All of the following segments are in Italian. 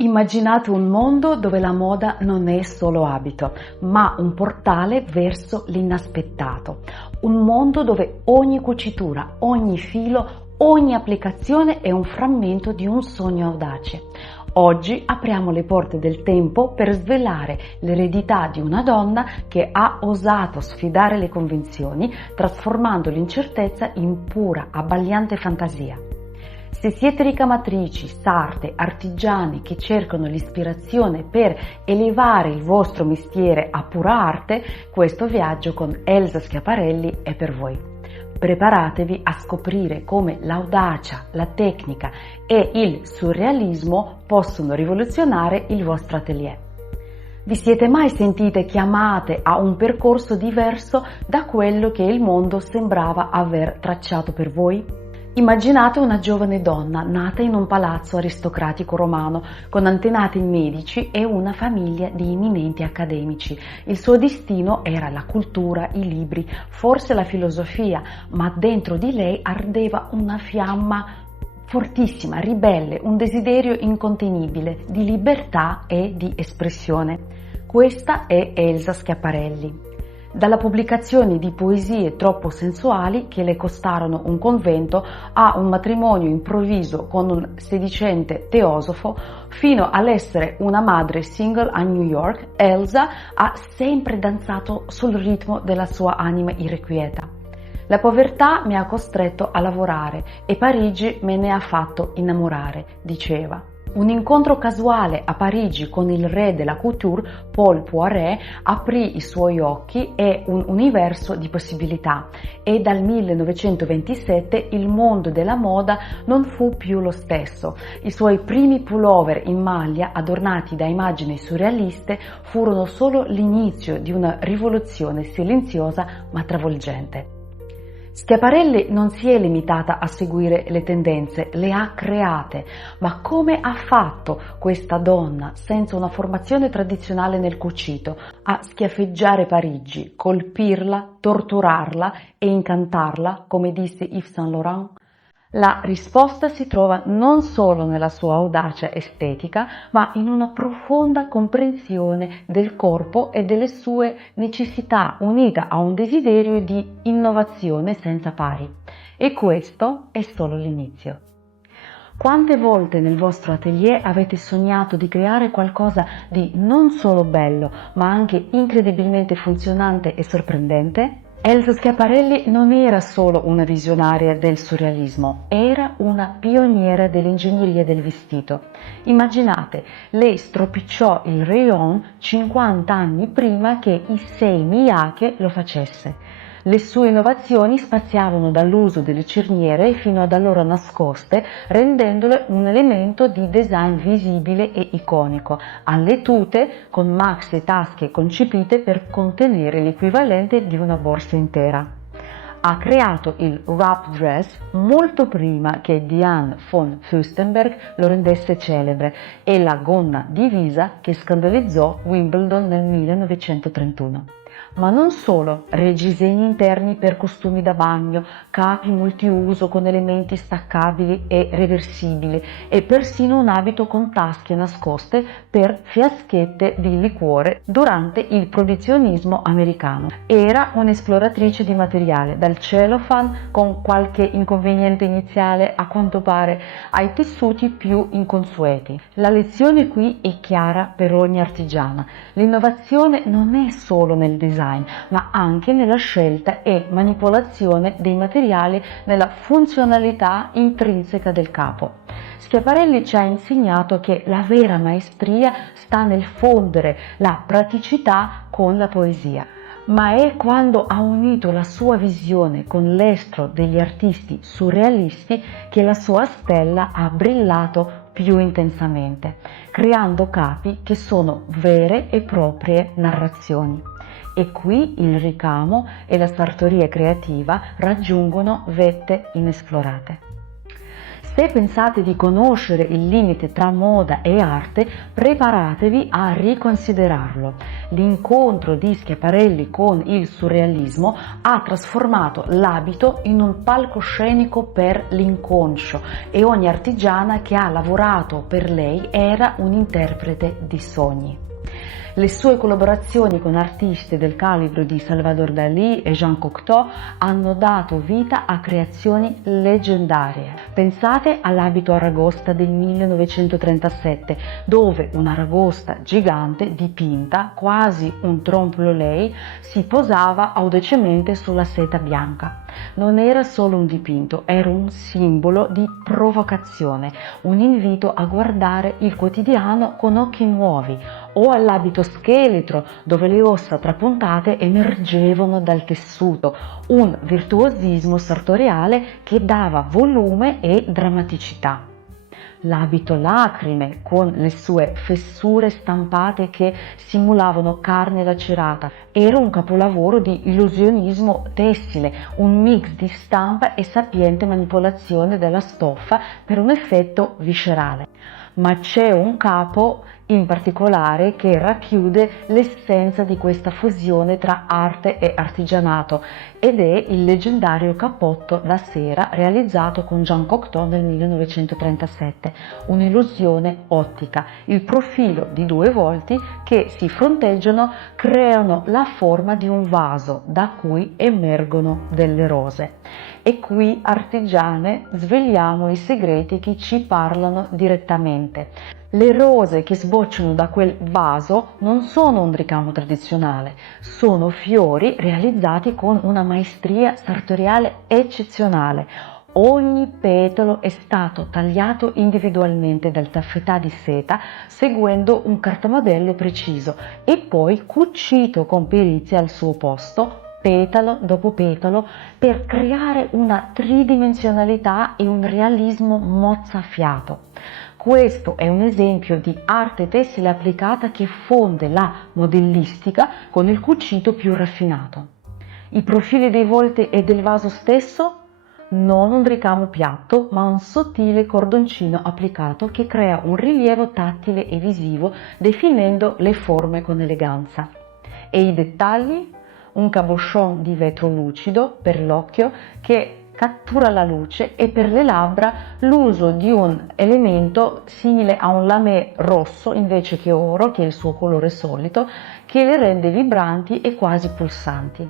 Immaginate un mondo dove la moda non è solo abito, ma un portale verso l'inaspettato. Un mondo dove ogni cucitura, ogni filo, ogni applicazione è un frammento di un sogno audace. Oggi apriamo le porte del tempo per svelare l'eredità di una donna che ha osato sfidare le convenzioni, trasformando l'incertezza in pura, abbagliante fantasia. Se siete ricamatrici, sarte, artigiani che cercano l'ispirazione per elevare il vostro mestiere a pura arte, questo viaggio con Elsa Schiaparelli è per voi. Preparatevi a scoprire come l'audacia, la tecnica e il surrealismo possono rivoluzionare il vostro atelier. Vi siete mai sentite chiamate a un percorso diverso da quello che il mondo sembrava aver tracciato per voi? Immaginate una giovane donna nata in un palazzo aristocratico romano con antenati medici e una famiglia di eminenti accademici. Il suo destino era la cultura, i libri, forse la filosofia, ma dentro di lei ardeva una fiamma fortissima, ribelle, un desiderio incontenibile di libertà e di espressione. Questa è Elsa Schiaparelli. Dalla pubblicazione di poesie troppo sensuali che le costarono un convento a un matrimonio improvviso con un sedicente teosofo, fino all'essere una madre single a New York, Elsa ha sempre danzato sul ritmo della sua anima irrequieta. La povertà mi ha costretto a lavorare e Parigi me ne ha fatto innamorare, diceva. Un incontro casuale a Parigi con il re della couture, Paul Poiret, aprì i suoi occhi e un universo di possibilità, e dal 1927 il mondo della moda non fu più lo stesso. I suoi primi pullover in maglia adornati da immagini surrealiste furono solo l'inizio di una rivoluzione silenziosa ma travolgente. Schiaparelli non si è limitata a seguire le tendenze, le ha create, ma come ha fatto questa donna, senza una formazione tradizionale nel cucito, a schiaffeggiare Parigi, colpirla, torturarla e incantarla, come disse Yves Saint Laurent? La risposta si trova non solo nella sua audacia estetica, ma in una profonda comprensione del corpo e delle sue necessità, unita a un desiderio di innovazione senza pari. E questo è solo l'inizio. Quante volte nel vostro atelier avete sognato di creare qualcosa di non solo bello, ma anche incredibilmente funzionante e sorprendente? Elsa Schiaparelli non era solo una visionaria del surrealismo, era una pioniera dell'ingegneria del vestito. Immaginate, lei stropicciò il rayon 50 anni prima che Issei Miyake lo facesse. Le sue innovazioni spaziavano dall'uso delle cerniere fino ad allora nascoste, rendendole un elemento di design visibile e iconico, alle tute con maxi e tasche concepite per contenere l'equivalente di una borsa intera. Ha creato il wrap dress molto prima che Diane von Furstenberg lo rendesse celebre e la gonna divisa che scandalizzò Wimbledon nel 1931. Ma non solo, reggiseni interni per costumi da bagno, capi multiuso con elementi staccabili e reversibili e persino un abito con tasche nascoste per fiaschette di liquore durante il proibizionismo americano. Era un'esploratrice di materiale, dal cellophane con qualche inconveniente iniziale a quanto pare ai tessuti più inconsueti. La lezione qui è chiara per ogni artigiana. L'innovazione non è solo nel design, ma anche nella scelta e manipolazione dei materiali, nella funzionalità intrinseca del capo. Schiaparelli ci ha insegnato che la vera maestria sta nel fondere la praticità con la poesia. Ma è quando ha unito la sua visione con l'estro degli artisti surrealisti che la sua stella ha brillato più intensamente, creando capi che sono vere e proprie narrazioni. E qui il ricamo e la sartoria creativa raggiungono vette inesplorate. Se pensate di conoscere il limite tra moda e arte, preparatevi a riconsiderarlo. L'incontro di Schiaparelli con il surrealismo ha trasformato l'abito in un palcoscenico per l'inconscio e ogni artigiana che ha lavorato per lei era un interprete di sogni. Le sue collaborazioni con artisti del calibro di Salvador Dalí e Jean Cocteau hanno dato vita a creazioni leggendarie. Pensate all'abito aragosta del 1937, dove un'aragosta gigante dipinta, quasi un trompe-l'œil, si posava audacemente sulla seta bianca. Non era solo un dipinto, era un simbolo di provocazione, un invito a guardare il quotidiano con occhi nuovi, o all'abito scheletro dove le ossa trapuntate emergevano dal tessuto, un virtuosismo sartoriale che dava volume e drammaticità. L'abito lacrime con le sue fessure stampate che simulavano carne lacerata era un capolavoro di illusionismo tessile, un mix di stampa e sapiente manipolazione della stoffa per un effetto viscerale. Ma c'è un capo in particolare che racchiude l'essenza di questa fusione tra arte e artigianato ed è il leggendario cappotto da sera realizzato con Jean Cocteau nel 1937, un'illusione ottica. Il profilo di due volti che si fronteggiano creano la forma di un vaso da cui emergono delle rose. E qui, artigiane, svegliamo i segreti che ci parlano direttamente. Le rose che sbocciano da quel vaso non sono un ricamo tradizionale, sono fiori realizzati con una maestria sartoriale eccezionale. Ogni petalo è stato tagliato individualmente dal taffetà di seta seguendo un cartamodello preciso e poi cucito con perizia al suo posto, petalo dopo petalo, per creare una tridimensionalità e un realismo mozzafiato. Questo è un esempio di arte tessile applicata che fonde la modellistica con il cucito più raffinato. I profili dei volti e del vaso stesso? Non un ricamo piatto, ma un sottile cordoncino applicato che crea un rilievo tattile e visivo, definendo le forme con eleganza. E i dettagli? Un cabochon di vetro lucido per l'occhio che cattura la luce e per le labbra l'uso di un elemento simile a un lamè rosso invece che oro, che è il suo colore solito, che le rende vibranti e quasi pulsanti.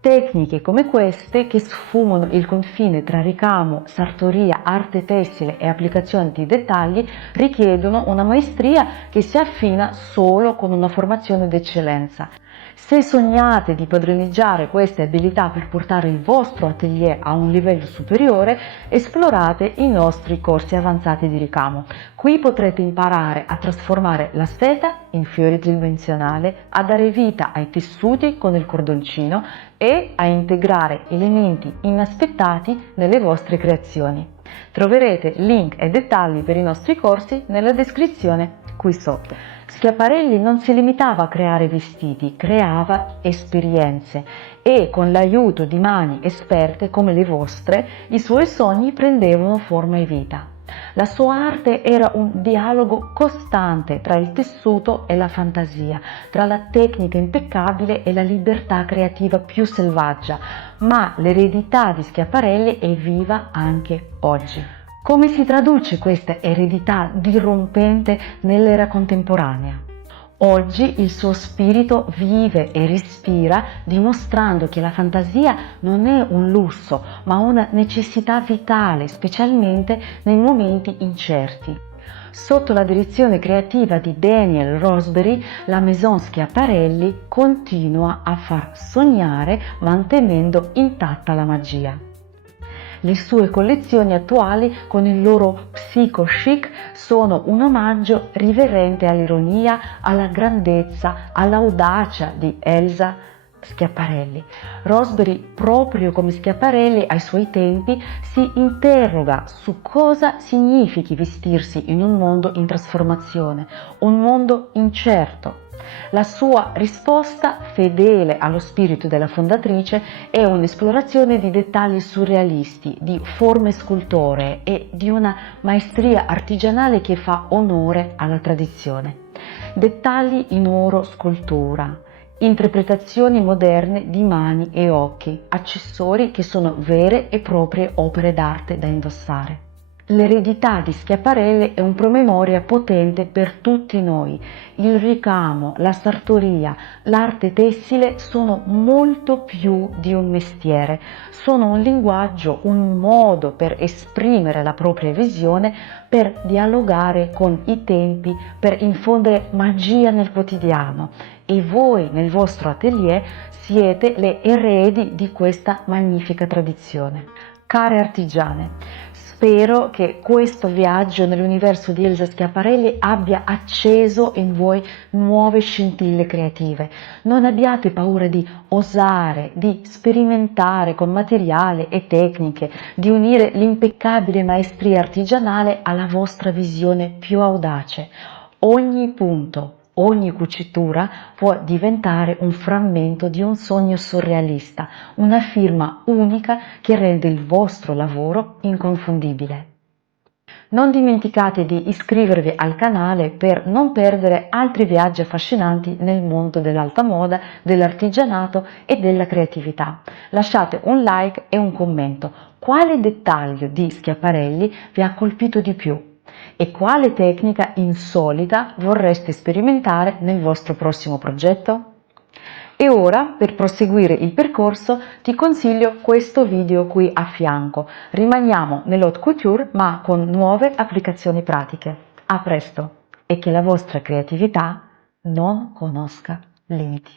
Tecniche come queste, che sfumano il confine tra ricamo, sartoria, arte tessile e applicazione di dettagli, richiedono una maestria che si affina solo con una formazione d'eccellenza. Se sognate di padroneggiare queste abilità per portare il vostro atelier a un livello superiore, esplorate i nostri corsi avanzati di ricamo. Qui potrete imparare a trasformare la seta in fiori tridimensionali, a dare vita ai tessuti con il cordoncino e a integrare elementi inaspettati nelle vostre creazioni. Troverete link e dettagli per i nostri corsi nella descrizione qui sotto. Schiaparelli non si limitava a creare vestiti, creava esperienze e con l'aiuto di mani esperte come le vostre, i suoi sogni prendevano forma e vita. La sua arte era un dialogo costante tra il tessuto e la fantasia, tra la tecnica impeccabile e la libertà creativa più selvaggia, ma l'eredità di Schiaparelli è viva anche oggi. Come si traduce questa eredità dirompente nell'era contemporanea? Oggi il suo spirito vive e respira dimostrando che la fantasia non è un lusso, ma una necessità vitale, specialmente nei momenti incerti. Sotto la direzione creativa di Daniel Roseberry, la Maison Schiaparelli continua a far sognare mantenendo intatta la magia. Le sue collezioni attuali, con il loro psico chic, sono un omaggio riverente all'ironia, alla grandezza, all'audacia di Elsa Schiaparelli. Rosebery, proprio come Schiaparelli ai suoi tempi, si interroga su cosa significhi vestirsi in un mondo in trasformazione, un mondo incerto. La sua risposta, fedele allo spirito della fondatrice, è un'esplorazione di dettagli surrealisti, di forme scultoree e di una maestria artigianale che fa onore alla tradizione. Dettagli in oro scultura, interpretazioni moderne di mani e occhi, accessori che sono vere e proprie opere d'arte da indossare. L'eredità di Schiaparelli è un promemoria potente per tutti noi. Il ricamo, la sartoria, l'arte tessile sono molto più di un mestiere, sono un linguaggio, un modo per esprimere la propria visione, per dialogare con i tempi, per infondere magia nel quotidiano. E voi nel vostro atelier siete le eredi di questa magnifica tradizione. Care artigiane, spero che questo viaggio nell'universo di Elsa Schiaparelli abbia acceso in voi nuove scintille creative. Non abbiate paura di osare, di sperimentare con materiale e tecniche, di unire l'impeccabile maestria artigianale alla vostra visione più audace. Ogni punto, ogni cucitura può diventare un frammento di un sogno surrealista, una firma unica che rende il vostro lavoro inconfondibile. Non dimenticate di iscrivervi al canale per non perdere altri viaggi affascinanti nel mondo dell'alta moda, dell'artigianato e della creatività. Lasciate un like e un commento. Quale dettaglio di Schiaparelli vi ha colpito di più? E quale tecnica insolita vorreste sperimentare nel vostro prossimo progetto? E ora, per proseguire il percorso, ti consiglio questo video qui a fianco. Rimaniamo nell'haute couture ma con nuove applicazioni pratiche. A presto e che la vostra creatività non conosca limiti.